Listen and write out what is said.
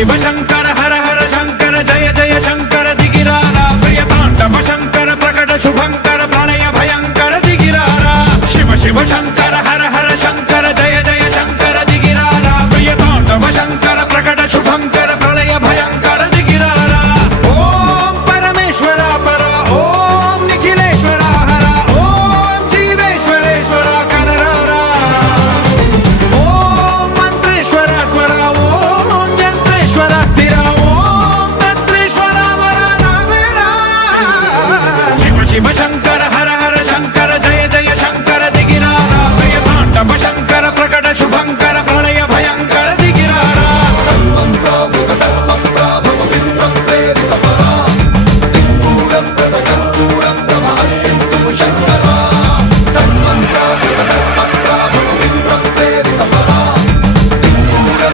शिव शंकर हर हर शंकर जय जय शंकर दिगिरारा प्रिय तांडव शंकर प्रकट शुभंकर प्रणय भयंकर दिगिरारा शिव शिव शंकर